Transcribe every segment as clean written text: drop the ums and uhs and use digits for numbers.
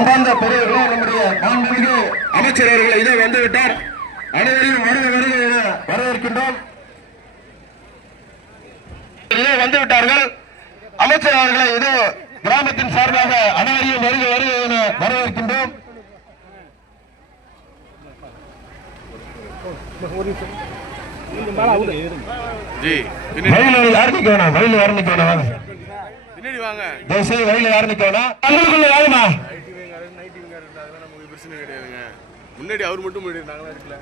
அன்பார்ந்த பெரியவர்களே, நம்முடைய மாண்புமிகு அமைச்சர் அவர்கள் இதோ வந்துவிட்டார். அனைவரையும் வரவேற்கின்றோம். இதோ வந்துவிட்டார்கள். அமைச்சர் அவர்களை இதோ கிராமத்தின் சார்பாக அனைவரையும் வருக என வரவேற்கின்றோம். வயலில் யார் நிக்க வேணாம், வயலில் யார் நிக்க வேணாம், வயலில் யார் நிக்க வேணாம், அங்களுக்குள்ள யாருமா முன்னாடி அவர் மட்டும் முன்னாடி இருக்குல்ல.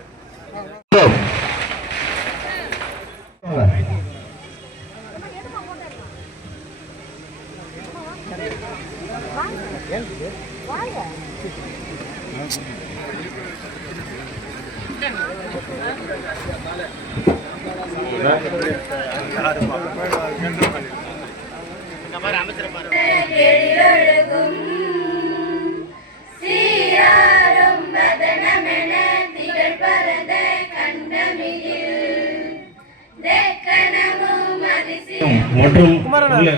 மற்றும் உள்ள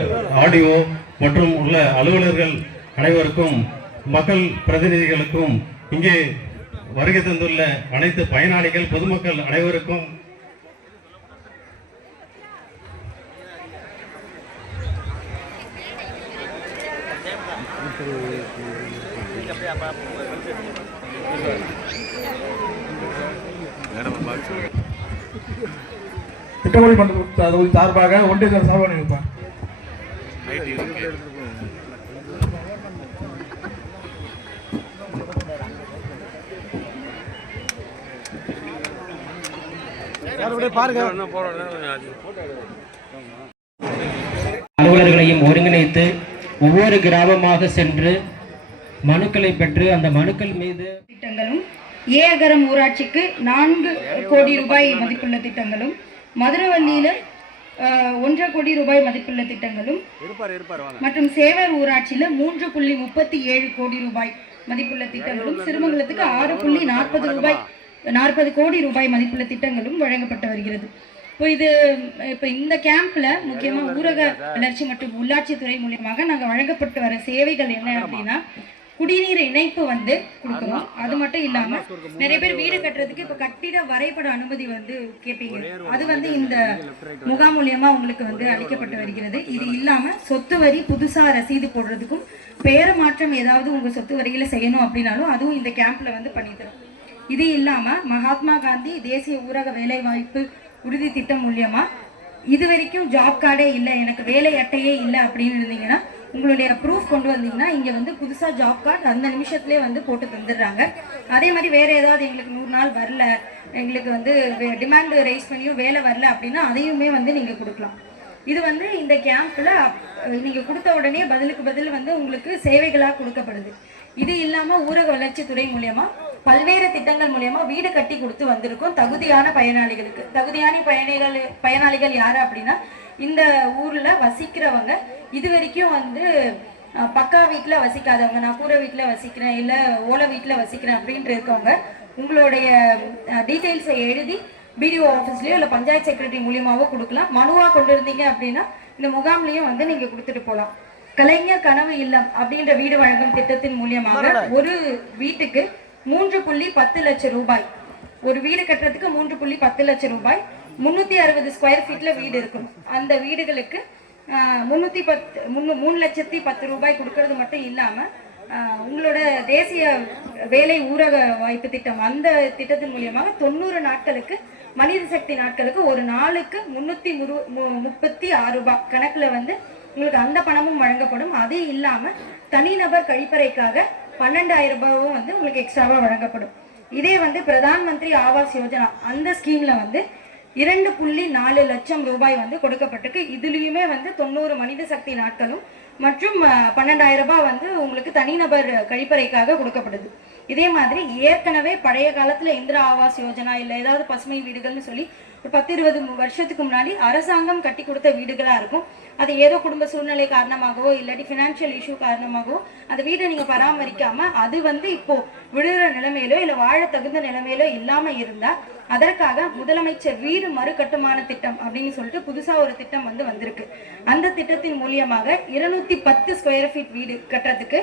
ஆடியோ மற்றும் உள்ள அலுவலர்கள் அனைவருக்கும், மக்கள் பிரதிநிதிகளுக்கும், இங்கே வருகை தந்துள்ள அனைத்து பயனாளிகள் பொதுமக்கள் அனைவருக்கும் திட்டக்குடி மன்ற தொகுதி சார்பாக ஒன்றிய சார்பாக நினைப்பார். அலுவலர்களையும் ஒருங்கிணைத்து ஒவ்வொரு கிராமமாக சென்று மனுக்களை பெற்று அந்த மனுக்கள் மீது திட்டங்களும், ஏகரம் ஊராட்சிக்கு 4 கோடி ரூபாய் மதிப்புள்ள திட்டங்களும், மதுரவல்லியில 1.5 கோடி ரூபாய் மதிப்புள்ள திட்டங்களும் மற்றும் சேவர் ஊராட்சியில 3.37 கோடி ரூபாய் மதிப்புள்ள திட்டங்களும், சிறுமங்கலத்துக்கு 6.40 கோடி ரூபாய் மதிப்புள்ள திட்டங்களும் வழங்கப்பட்டு வருகிறது. இப்போ இந்த கேம்ப்ல முக்கியமா ஊரக வளர்ச்சி மற்றும் உள்ளாட்சித்துறை மூலியமாக நாங்கள் வழங்கப்பட்டு வர சேவைகள் என்ன அப்படின்னா, குடிநீர் இணைப்பு வந்து கொடுக்கணும். அது மட்டும் இல்லாம நிறைய பேர் வீடு கட்டுறதுக்கு இப்ப கட்டிட வரைபட அனுமதி வந்து கேட்பீங்க. அது வந்து இந்த முகாம் மூலியமா உங்களுக்கு வந்து அளிக்கப்பட்டு வருகிறது. இது இல்லாம சொத்து வரி புதுசா ரசீது போடுறதுக்கும், பெயர் மாற்றம் ஏதாவது உங்க சொத்து வரியில செய்யணும் அப்படின்னாலும் அதுவும் இந்த கேம்ப்ல வந்து பண்ணித்தரும். இது இல்லாம மகாத்மா காந்தி தேசிய ஊரக வேலைவாய்ப்பு உறுதி திட்டம் மூலியமா இது வரைக்கும் ஜாப் கார்டே இல்லை, எனக்கு வேலை அட்டையே இல்லை அப்படின்னு இருந்தீங்கன்னா உங்களுடைய ப்ரூஃப் கொண்டு வந்தீங்கன்னா இங்கே வந்து புதுசாக ஜாப் கார்டு அந்த நிமிஷத்துலேயே வந்து போட்டு தந்துடுறாங்க. அதே மாதிரி வேறு ஏதாவது எங்களுக்கு 100 நாள் வரல, எங்களுக்கு வந்து டிமாண்ட் ரைஸ் பண்ணியும் வேலை வரல அப்படின்னா அதையுமே வந்து நீங்கள் கொடுக்கலாம். இது வந்து இந்த கேம்பில் நீங்கள் கொடுத்த உடனே பதிலுக்கு பதில் வந்து உங்களுக்கு சேவைகளாக கொடுக்கப்படுது. இது இல்லாமல் ஊரக வளர்ச்சித்துறை மூலயமா பல்வேறு திட்டங்கள் மூலயமா வீடு கட்டி கொடுத்து வந்திருக்கும் தகுதியான பயனாளிகளுக்கு. தகுதியான பயனாளிகள் யாரு அப்படின்னா, இந்த ஊர்ல வசிக்கிறவங்க, இது வரைக்கும் வந்து பக்கா வீட்டுல வசிக்காதவங்க, நான் கூரை வீட்டுல வசிக்கிறேன் இல்ல ஓலை வீட்டுல வசிக்கிறேன் அப்படின்ட்டு இருக்கவங்க, உங்களுடைய டீட்டெயில்ஸை எழுதி பிடிஓ ஆஃபீஸ்லயோ இல்லை பஞ்சாயத்து செக்ரட்டரி மூலியமாவோ கொடுக்கலாம். மனுவா கொண்டு இருந்தீங்க அப்படின்னா இந்த முகாம்லயும் வந்து நீங்க கொடுத்துட்டு போகலாம். கலைஞர் கனவு இல்லம் அப்படின்ற வீடு வழங்கும் திட்டத்தின் மூலியமாக ஒரு வீட்டுக்கு 3.10 லட்சம் ரூபாய், ஒரு வீடு கட்டுறதுக்கு 3.10 லட்சம் ரூபாய், 360 ஸ்கொயர் ஃபீட்ல வீடு இருக்கும். அந்த வீடுகளுக்கு 3,10,10 ரூபாய் கொடுக்கறது மட்டும் இல்லாம உங்களோட தேசிய வேலை ஊரக வாய்ப்பு திட்டம், அந்த திட்டத்தின் மூலியமாக 90 நாட்களுக்கு மனித சக்தி நாட்களுக்கு ஒரு நாளுக்கு 336 ரூபாய் கணக்குல வந்து உங்களுக்கு அந்த பணமும் வழங்கப்படும். அது இல்லாம தனிநபர் கழிப்பறைக்காக 12,000 ரூபாயும் வந்து உங்களுக்கு எக்ஸ்ட்ராவா வழங்கப்படும். இதே வந்து பிரதான் மந்திரி ஆவாஸ் யோஜனா அந்த ஸ்கீம்ல வந்து 2.4 லட்சம் ரூபாய் வந்து கொடுக்கப்பட்டிருக்கு. இதுலயுமே வந்து 90 மனித சக்தி நாட்களும் மற்றும் 12,000 ரூபாய் வந்து உங்களுக்கு தனிநபர் கழிப்பறைக்காக கொடுக்கப்படுது. இதே மாதிரி ஏற்கனவே பழைய காலத்துல இந்திரா ஆவாஸ் யோஜனா இல்லை ஏதாவது பசுமை வீடுகள்னு சொல்லி ஒரு 10-20 வருஷத்துக்கு முன்னாடி அரசாங்கம் கட்டி கொடுத்த வீடுகளா இருக்கும். அது ஏதோ குடும்ப சூழ்நிலை காரணமாகவோ இல்லாட்டி ஃபினான்ஷியல் இஷ்யூ காரணமாகவோ அந்த வீட்டை நீங்க பராமரிக்காம அது வந்து இப்போ விடுகிற நிலைமையிலோ இல்லை வாழ தகுந்த நிலைமையிலோ இல்லாம இருந்தா அதற்காக முதலமைச்சர் வீடு மறுகட்டுமான திட்டம் அப்படின்னு சொல்லிட்டு புதுசா ஒரு திட்டம் வந்து வந்திருக்கு. அந்த திட்டத்தின் மூலியமாக 210 ஸ்கொயர் ஃபீட் வீடு கட்டுறதுக்கு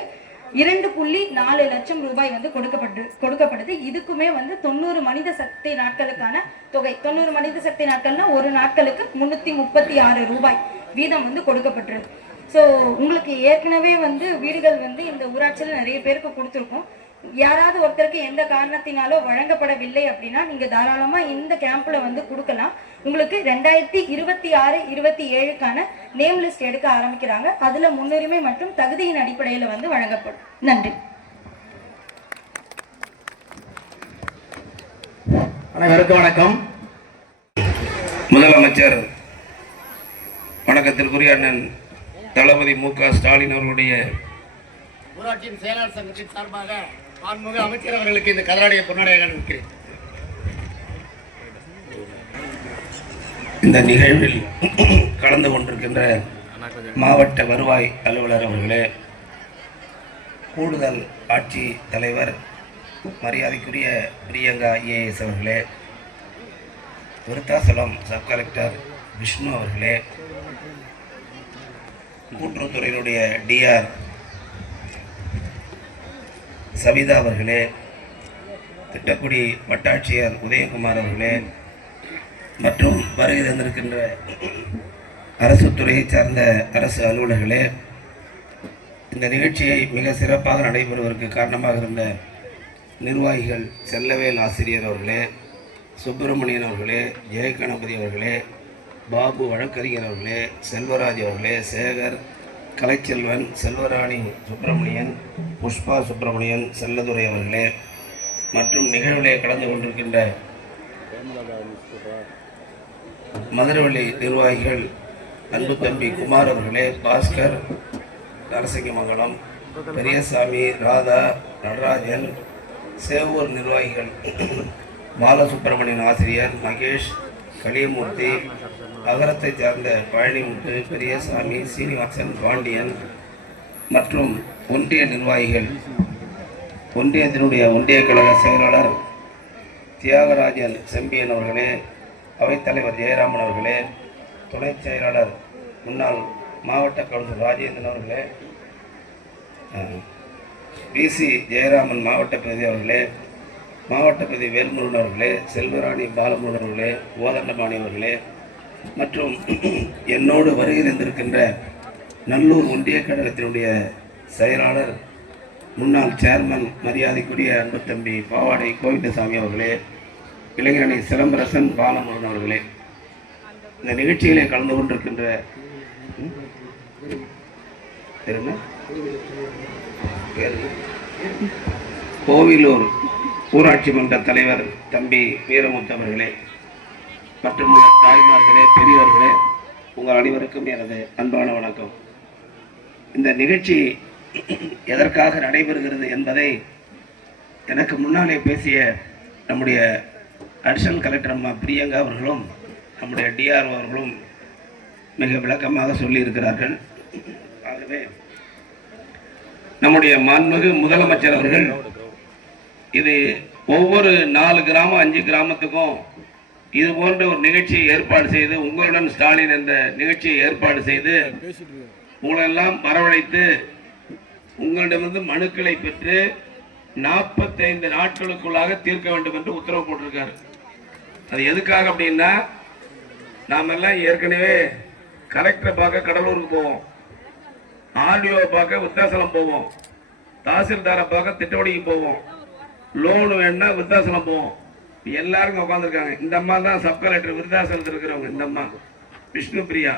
2.4 லட்சம் ரூபாய் வந்து கொடுக்கப்படுது. இதுக்குமே வந்து 90 மனித சக்தி நாட்களுக்கான தொகை, 90 மனித சக்தி நாட்கள்னா ஒரு நாட்களுக்கு 336 ரூபாய் வீதம் வந்து கொடுக்கப்பட்டிருக்கு. ஸோ உங்களுக்கு ஏற்கனவே வந்து வீடுகள் வந்து இந்த ஊராட்சியில் நிறைய பேருக்கு கொடுத்துருக்கோம். யாராவது ஒருத்தருக்கு எந்த காரணத்தினாலோ வழங்கப்படவில்லை அப்படின்னா நீங்க தாராளமா இந்த கேம்ப்ல வந்து கொடுக்கலாம். உங்களுக்கு 2026-27க்கான நேம் லிஸ்ட் எடுக்க ஆரம்பிக்கிறாங்க. அதுல முன்னுரிமை மற்றும் தகுதியின் அடிப்படையில் வந்து வழங்கப்படும். நன்றி. அனைவருக்கும் வணக்கம். முதலமைச்சர் வணக்கத்திற்குரிய அண்ணன் தளபதி மு.க. ஸ்டாலின் அவர்களுடைய ஊராட்சியின் செயலாளர் சங்கத்தின் சார்பாக மாண்புமிகு அமைச்சர் அவர்களுக்கு இந்த கதராடைய பொன்னாடையாக அனுப்பிக்கிறேன். இந்த நிகழ்வில் கலந்து கொண்டிருக்கின்ற மாவட்ட வருவாய் அலுவலர் அவர்களே, கூடுதல் ஆட்சி தலைவர் மரியாதைக்குரிய பிரியங்கா ஐஏஎஸ் அவர்களே, விருத்தாசலம் சப் கலெக்டர் விஷ்ணு அவர்களே, கூட்டுறவுத்துறையினுடைய டிஆர் சவிதா அவர்களே, திட்டக்குடி வட்டாட்சியர் உதயகுமார் அவர்களே மற்றும் வருகை தந்திருக்கின்ற அரசு துறையை சார்ந்த அரசு அலுவலர்களே, இந்த நிகழ்ச்சியை மிக சிறப்பாக நடைபெறுவதற்கு காரணமாக இருந்த நிர்வாகிகள் செல்லவேல் ஆசிரியர் அவர்களே, சுப்பிரமணியன் அவர்களே, ஜெயகணபதி அவர்களே, பாபு வழக்கறிஞர் அவர்களே, செல்வராஜ் அவர்களே, சேகர், கலைச்செல்வன், செல்வராணி சுப்பிரமணியன், புஷ்பா சுப்பிரமணியன், செல்லதுரை அவர்களே மற்றும் நிகழ்விலே கலந்து கொண்டிருக்கின்ற மதுரவள்ளி நிர்வாகிகள் அன்பு தம்பி குமார் அவர்களே, பாஸ்கர், நரசிங்கமங்கலம், பெரியசாமி, ராதா, நடராஜன், சேவூர் நிர்வாகிகள் பாலசுப்பிரமணியன் ஆசிரியர், மகேஷ், கலியமூர்த்தி, அகரத்தை சார்ந்த பழனிமுத்து, பெரியசாமி, சீனிவாசன், பாண்டியன் மற்றும் ஒன்றிய நிர்வாகிகள், ஒன்றியத்தினுடைய ஒன்றிய கழக செயலாளர் தியாகராஜன் செம்பியன் அவர்களே, அவைத்தலைவர் ஜெயராமன் அவர்களே, துணை செயலாளர் முன்னாள் மாவட்ட கவுன்சிலர் ராஜேந்திரன் அவர்களே, பிசி ஜெயராமன் மாவட்ட பிரதி அவர்களே, மாவட்ட பிரதி வேல்முருகன் அவர்களே, செல்வராணி பாலமுருகன் அவர்களே, ஓதண்டபாணி அவர்களே மற்றும் என்னோடு வருகை தந்திருக்கின்ற நல்லூர் ஒன்றிய கழகத்தினுடைய செயலாளர் முன்னாள் சேர்மன் மரியாதைக்குரிய அன்பு தம்பி பாவாடை கோவிந்தசாமி அவர்களே, இளைஞரணி சிலம்பரசன் பாலமுருகன் அவர்களே, இந்த நிகழ்ச்சியிலே கலந்து கொண்டிருக்கின்ற கோவிலூர் ஊராட்சி மன்ற தலைவர் தம்பி வீரமுத்து அவர்களே மற்றும் உள்ள தாய்மார்களே, பெரியவர்களே, உங்கள் அனைவருக்கும் எனது அன்பான வணக்கம். இந்த நிகழ்ச்சி எதற்காக நடைபெறுகிறது என்பதை எனக்கு முன்னாலே பேசிய நம்முடைய அடிஷனல் கலெக்டர் அம்மா பிரியங்கா அவர்களும் நம்முடைய டிஆர்ஓ அவர்களும் மிக விளக்கமாக சொல்லியிருக்கிறார்கள். ஆகவே நம்முடைய மாண்புமிகு முதலமைச்சர் அவர்கள் இது ஒவ்வொரு 4 கிராமம் 5 கிராமத்துக்கும் இது போன்ற ஒரு நிகழ்ச்சியை ஏற்பாடு செய்து, உங்களுடன் ஸ்டாலின் என்ற நிகழ்ச்சியை ஏற்பாடு செய்து உங்களெல்லாம் வரவழைத்து உங்களிடமிருந்து மனுக்களை பெற்று 45 நாட்களுக்குள்ளாக தீர்க்க வேண்டும் என்று உத்தரவு போட்டிருக்காரு. அது எதுக்காக அப்படின்னா, நாம் எல்லாம் ஏற்கனவே கலெக்டரை பார்க்க கடலூருக்கு போவோம், ஆர்டிஓ பார்க்க விருத்தாசலம் போவோம், தாசில்தாரை பார்க்க திட்டவடிக்கு போவோம், லோனு வேணும்னா விருத்தாசலம் போவோம். எல்லாருக்கும் உட்காந்துருக்காங்க. இந்த அம்மா தான் சப் கலெக்டர் விருத்தாசலத்தில் இருக்கிறவங்க. இந்த அம்மா விஷ்ணு பிரியா,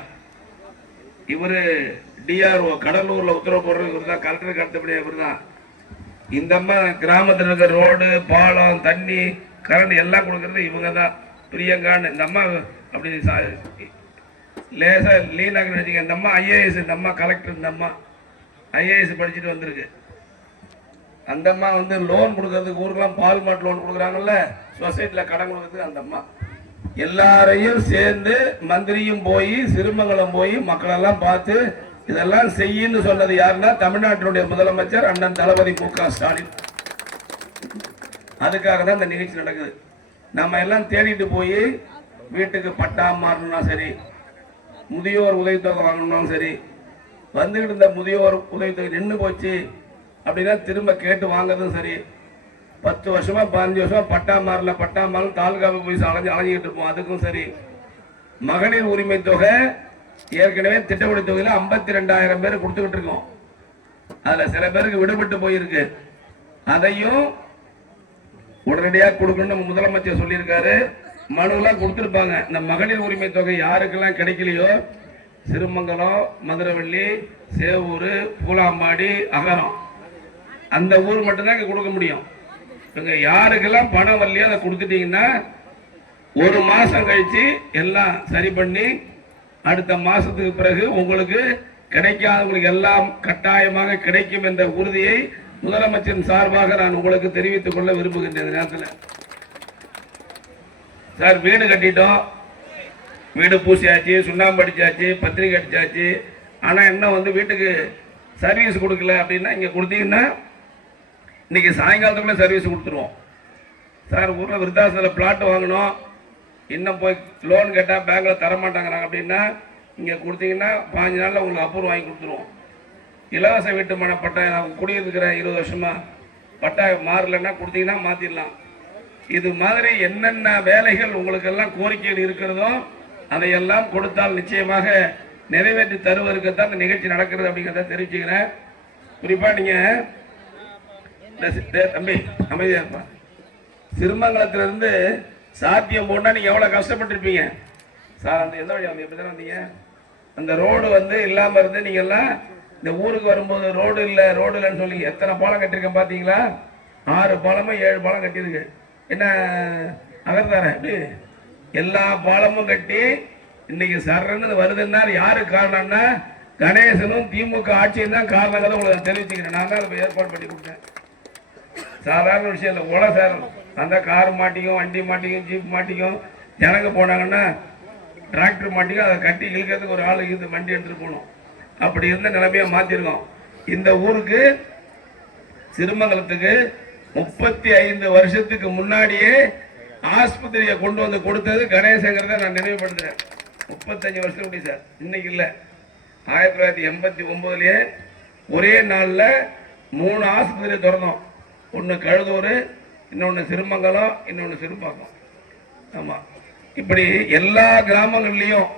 இவரு டிஆர்ஓ கடலூர்ல உத்தரவு போடுறது இவர் தான், கலெக்டருக்கு அடுத்தபடியாக இவர் தான். இந்த அம்மா கிராமத்தில் இருக்கிற ரோடு, பாலம், தண்ணி, கரண்ட் எல்லாம் கொடுக்கறது இவங்க தான், பிரியங்கான்னு. இந்த அம்மா அப்படி லேசா லீனாக நினைச்சிங்க. இந்த அம்மா ஐஏஎஸ், இந்த அம்மா கலெக்டர், இந்த அம்மா ஐஏஎஸ் படிச்சுட்டு வந்திருக்கு. அந்த அம்மா வந்து லோன் கொடுக்கறதுக்கு, ஊருக்கெல்லாம் பால் மாட்டு லோன் கொடுக்குறாங்கல்ல, சொசைட்டியில் கடன் கொடுக்கறதுக்கு அந்த அம்மா. எல்லாரையும் சேர்ந்து மந்திரியும் போய் சிறுமங்கலம் போய் மக்களெல்லாம் பார்த்து இதெல்லாம் செய்யுன்னு சொன்னது யாருன்னா தமிழ்நாட்டினுடைய முதலமைச்சர் அண்ணன் தளபதி மு.க. ஸ்டாலின். அதுக்காக தான் இந்த நிகழ்ச்சி நடக்குது. நம்ம எல்லாம் தேடிட்டு போய் வீட்டுக்கு பட்டா மாறணும்னா சரி, முதியோர் உதவித்தொகை வாங்கணும்னாலும் சரி, வந்துகிட்டு இருந்த முதியோர் உதவித்தொகை நின்று போச்சு, அப்படின்னா திரும்ப கேட்டு வாங்குறதும் சரி. 10 வருஷமா 15 வருஷமா பட்டா மாறல தாலுகாவுக்கு போய் அலைஞ்சிக்கிட்டு இருப்போம், அதுக்கும் சரி. மகளிர் உரிமை தொகை ஏற்கனவே திட்டக்குடி தொகையில 52,000 பேர் கொடுத்துக்கிட்டு இருக்கோம். அதுல சில பேருக்கு விடுபட்டு போயிருக்கு. அதையும் உடனடியாக கொடுக்கணும் முதலமைச்சர் சொல்லியிருக்காரு. மனுலாம் கொடுத்துருப்பாங்க. இந்த மகளிர் உரிமை தொகை யாருக்கெல்லாம் கிடைக்கலையோ, சிறுமங்கலம், மதுரவள்ளி, சேவூர், பூலாம்பாடி, அகரம், அந்த ஊர் மட்டும்தான் இங்க கொடுக்க முடியும். இங்க யாருக்கெல்லாம் பணம் வரலையோ அதை கொடுத்துட்டீங்கன்னா 1 மாசம் கழிச்சு எல்லாம் சரி பண்ணி அடுத்த மாசத்துக்கு பிறகு உங்களுக்கு கிடைக்காதவங்களுக்கு எல்லாம் கட்டாயமாக கிடைக்கும் என்ற உறுதியை முதலமைச்சரின் சார்பாக நான் உங்களுக்கு தெரிவித்துக் கொள்ள விரும்புகின்ற நேரத்தில். சார், வீடு கட்டிட்டோம், வீடு பூசியாச்சு, சுண்ணாம்பு அடிச்சாச்சு, பத்திரிகை அடிச்சாச்சு, ஆனா என்ன வீட்டுக்கு சர்வீஸ் கொடுக்கல அப்படின்னா இங்க கொடுத்தீங்கன்னா இன்னைக்கு சாயங்காலத்துக்குள்ள சர்வீஸ் கொடுத்துருவோம். சார், ஊர்ல விருத்தாசல பிளாட் வாங்கணும், இன்னும் போய் லோன் கேட்டா பேங்க்ல தரமாட்டாங்கிறாங்க அப்படின்னா இங்க கொடுத்தீங்கன்னா 5 நாள்ல உங்களுக்கு அப்ரூவ் வாங்கி கொடுத்துருவோம். இலவச வீட்டு மன பட்டா குடியிருக்கிற 20 வருஷமா பட்டா மாறலன்னா கொடுத்தீங்கன்னா மாத்திடலாம். இது மாதிரி என்னென்ன வேலைகள் உங்களுக்கு எல்லாம் கோரிக்கைகள் இருக்கிறதோ அதையெல்லாம் கொடுத்தால் நிச்சயமாக நிறைவேற்றி தருவதற்கு தான் இந்த நிகழ்ச்சி நடக்கிறது அப்படிங்கிறத தெரிவிச்சுக்கிறேன். குறிப்பா நீங்க தம்பி அமைதியா இருப்பா, சிறுமங்கலத்திலிருந்து சாத்தியம் போனா நீங்க எவ்வளவு கஷ்டப்பட்டிருப்பீங்க சார். அந்த எந்த வழி வந்து எப்படிதான் வந்தீங்க? அந்த ரோடு இல்லாம இருந்து நீங்க எல்லாம் இந்த ஊருக்கு வரும்போது ரோடு இல்லைன்னு சொல்லி எத்தனை பாலம் கட்டிருக்கேன் பாத்தீங்களா? 6 பாலமும் 7 பாலம் கட்டியிருக்கு. என்ன அகர்தார அப்படி எல்லா பாலமும் கட்டி இன்னைக்கு சரணு வருதுன்னா யாரு காரணம்னா கணேசனும் திமுக ஆட்சியும் தான் காரணம். உங்களுக்கு தெரிவிச்சுக்கிறேன். நான் தான் அதை ஏற்பாடு பண்ணி கொடுத்தேன். சாதாரண விஷயம் இல்லை. உல சேரம் அந்த கார் மாட்டிக்கும், வண்டி மாட்டிக்கும், ஜீப் மாட்டிக்கும், ஜனங்க போனாங்கன்னா டிராக்டர் மாட்டிக்கும், அதை கட்டி இழுக்கிறதுக்கு ஒரு ஆள் இது வண்டி எடுத்துட்டு போகணும். அப்படி இருந்த நிலைமையை மாத்திருக்கோம். இந்த ஊருக்கு சிறுமங்கலத்துக்கு 35 வருஷத்துக்கு முன்னாடியே ஆஸ்பத்திரியை கொண்டு வந்து கொடுத்தது கணேசங்கிறத நான் நினைவுபடுத்துறேன். 35 வருஷம் முடி சார், இன்னைக்கு இல்லை. 1989லயே ஒரே நாள்ல 3 ஆஸ்பத்திரி திறந்தோம். ஒன்னு கழுதூர், இன்னொன்னு சிறுமங்கலம், இன்னொன்னு சிறுபாக்கம். ஆமா, இப்படி எல்லா கிராமங்கள்லயும்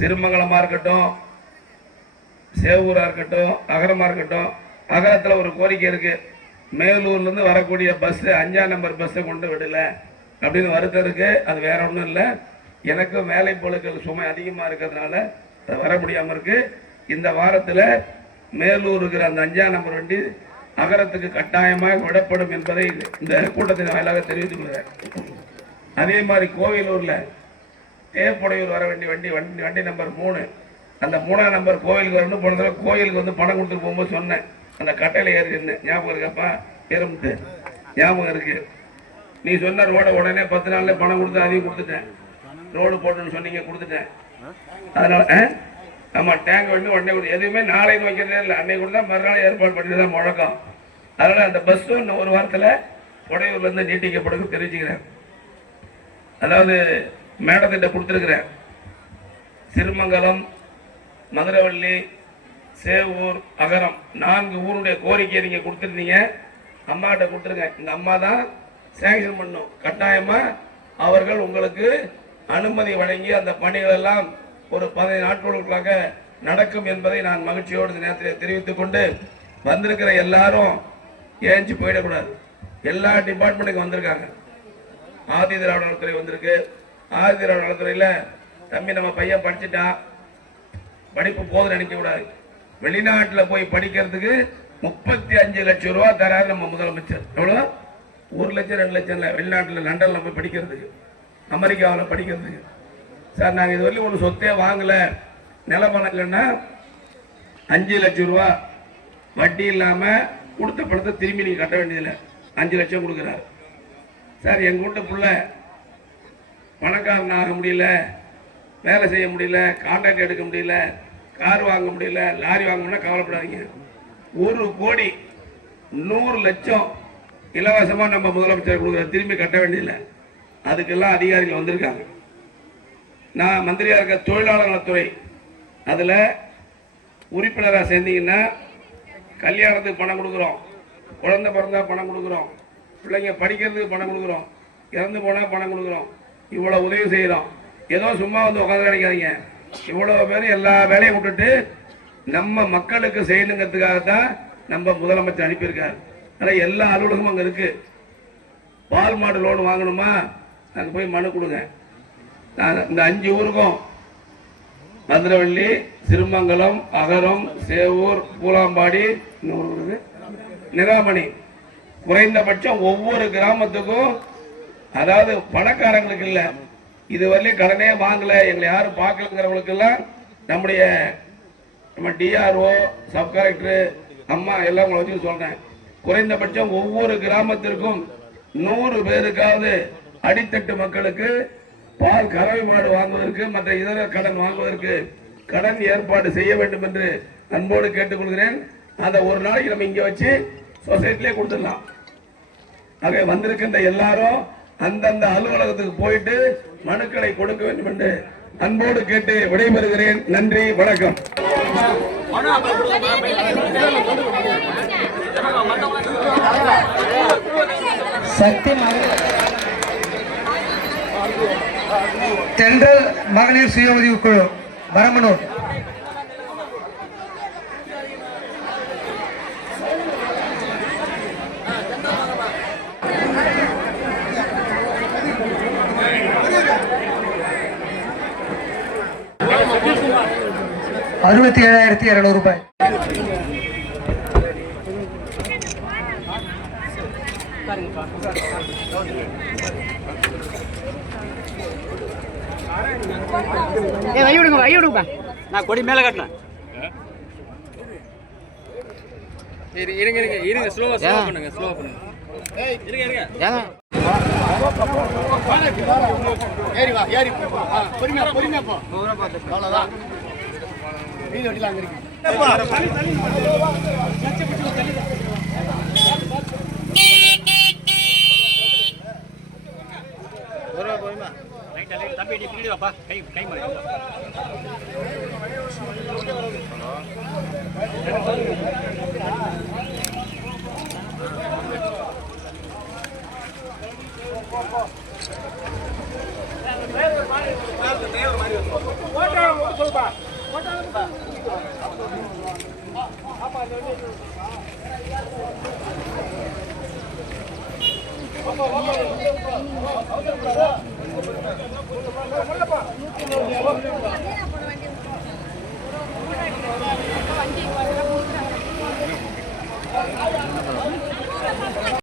சிறுமங்கலமா இருக்கட்டும், சேவூரா இருக்கட்டும், அகரமா இருக்கட்டும். அகரத்துல ஒரு கோரிக்கை இருக்கு, மேலூர்ல இருந்து வரக்கூடிய பஸ் 5ஆம் நம்பர் பஸ்ஸை கொண்டு விடல அப்படின்னு வருத்தம் இருக்கு. அது வேற ஒன்றும் இல்லை, எனக்கும் வேலை பொருட்கள் சுமை அதிகமா இருக்கிறதுனால அது வர முடியாம இருக்கு. இந்த வாரத்தில் மேலூர் இருக்கிற அந்த 5ஆம் நம்பர் வண்டி அகரத்துக்கு கட்டாயமாக விடப்படும் என்பதை இந்த கூட்டத்தின் வாயிலாக தெரிவித்துக் கொள்கிறேன். அதே மாதிரி கோவிலூர்ல தேப்புடையூர் வர வேண்டிய வண்டி நம்பர் 3, அந்த 3ஆம் நம்பர் கோவிலுக்கு வரணும். போன தடவை கோவிலுக்கு பணம் கொடுத்துட்டு போகும்போது சொன்னேன், அந்த கட்டையில ஏறின்னு ஞாபகம் இருக்கப்பா, எறும்பு ஞாபகம் இருக்கு. நீ சொன்ன ரோட உடனே 10 நாள்ல பணம் கொடுத்து அதையும் கொடுத்துட்டேன். ரோடு போட்டுன்னு சொன்னீங்க, கொடுத்துட்டேன். அதனால ஆமா, டேங்க் வண்டி உடனே எதுவுமே நாளைக்கு வைக்கிறதே இல்லை, அன்னைக்கு கொடுத்தா மறுநாள் ஏற்பாடு பண்ணிட்டு தான் முழக்கம். அதனால அந்த பஸ்ஸும் இன்னும் ஒரு வாரத்தில் உடையூர்ல இருந்து நீட்டிக்கப்படும் தெரிவிச்சுக்கிறேன். அதாவது மேடத்திட்ட கொடுத்துருக்கிறேன். சிறுமங்கலம், மதுரவள்ளி, சேவூர், அகரம் 4 ஊருடைய கோரிக்கையை நீங்க கொடுத்துருந்தீங்க. அம்மாட்ட கொடுத்துருங்க. இந்த அம்மா தான் சேங்ஷன் பண்ணும். கட்டாயமா அவர்கள் உங்களுக்கு அனுமதி வழங்கி அந்த பணிகள் எல்லாம் ஒரு 15 நாட்களுக்குள்ளாக நடக்கும் என்பதை நான் மகிழ்ச்சியோடு இந்த நேரத்தில் தெரிவித்துக் கொண்டு, வந்திருக்கிற எல்லாரும் ஏஞ்சி போயிடக்கூடாது. எல்லா டிபார்ட்மெண்ட்டுக்கும் வந்திருக்காங்க. ஆதி திராவிட நலத்துறை வந்திருக்கு. ஆதி திராவிட நலத்துறையில தம்பி நம்ம பையன் படிச்சுட்டான், படிப்பு போதும் நினைக்க கூடாது. வெளிநாட்டில் போய் படிக்கிறதுக்கு 35 லட்சம் ரூபா தராரு நம்ம முதலமைச்சர். எவ்வளோ? 1 லட்சம் 2 லட்சம் இல்லை. வெளிநாட்டில் லண்டன்ல போய் படிக்கிறதுக்கு, அமெரிக்காவில் படிக்கிறதுக்கு. சார், நாங்கள் இது வரைக்கும் ஒரு சொத்தே வாங்கல, நிலமலை இல்லைன்னா 5 லட்சம் ரூபா வட்டி இல்லாம கொடுத்த பணத்தை திரும்பி நீங்க கட்ட வேண்டியதில்லை. 5 லட்சம் கொடுக்குறாரு. சார், எங்க வீட்டு புள்ள பணக்காரன் ஆக முடியல, வேலை செய்ய முடியல, கான்ட்ராக்ட் எடுக்க முடியல, கார் வாங்க முடியல, லாரி வாங்க முடியல, கவலைப்படாதீங்க. 1 கோடி 100 லட்சம் இலவசமா நம்ம முதலமைச்சர் கொடுக்குற, திரும்பி கட்ட வேண்டியதில்லை. அதுக்கெல்லாம் அதிகாரிகள் வந்திருக்காங்க. நான் மந்திரியா இருக்க தொழிலாளர் நலத்துறை, அதுல உறுப்பினராக சேர்ந்தீங்கன்னா கல்யாணத்துக்கு பணம் கொடுக்குறோம், குழந்தை பிறந்தா பணம் கொடுக்குறோம், பிள்ளைங்க படிக்கிறதுக்கு பணம் கொடுக்குறோம், இறந்து போனால் பணம் கொடுக்குறோம், இவ்வளோ உதவி செய்கிறோம். ஏதோ சும்மா வந்து உட்காந்து கிடைக்காதீங்க. இவ்வளோ பேர் எல்லா வேலையும் விட்டுட்டு நம்ம மக்களுக்கு செய்யணுங்கிறதுக்காகத்தான் நம்ம முதலமைச்சர் அனுப்பியிருக்காரு. ஆனால் எல்லா அலுவலகமும் அங்கே இருக்குது. பால் மாடு லோன் வாங்கணுமா, அங்கே போய் மனு கொடுங்க. இந்த 5 ஊருக்கும் மதுரவள்ளி, சிறுமங்கலம், அகரம், சேவூர், பூலாம்பாடி, நிராமணி, குறைந்தபட்சம் ஒவ்வொரு கிராமத்துக்கும், அதாவது பணக்காரங்களுக்கு இல்லை, இதுவரையிலும் கடனே வாங்கலை, எங்களை யாரும் பார்க்கலங்கிறவங்களுக்கெல்லாம் நம்ம டிஆர்ஓ, சப் கலெக்டர் அம்மா எல்லாம் உங்களை வச்சு சொல்கிறேன். குறைந்தபட்சம் ஒவ்வொரு கிராமத்திற்கும் 100 பேருக்காவது அடித்தட்டு மக்களுக்கு பால் கறவை மாடு வாங்குவதற்கு மற்ற இதர கடன் வாங்குவதற்கு கடன் ஏற்பாடு செய்ய வேண்டும் என்று அன்போடு கேட்டுக்கொள்கிறேன். அதை ஒரு நாளைக்கு நம்ம இங்கே வச்சு சொசைட்டிலே கொடுத்துடலாம். ஆக வந்திருக்கின்ற எல்லாரும் அந்தந்த அலுவலகத்துக்கு போயிட்டு மனுக்களை கொடுக்க வேண்டும் என்று அன்போடு கேட்டு விடைபெறுகிறேன். நன்றி, வணக்கம். தென்றல் மகளிர் சுய உதவி குழு வரமனூர். ₹67,200. நான் கொடி மேல கட்டலாம். இருங்க ஸ்லோவா பண்ணுங்க. ஏறி வா, ஏறி பொறுமையா போ. அவ்வளவுதான். மீதி வண்டியில் அங்க இருக்கு. தம்பி பின்னாடி வாப்பா, கை மாறி. வண்டி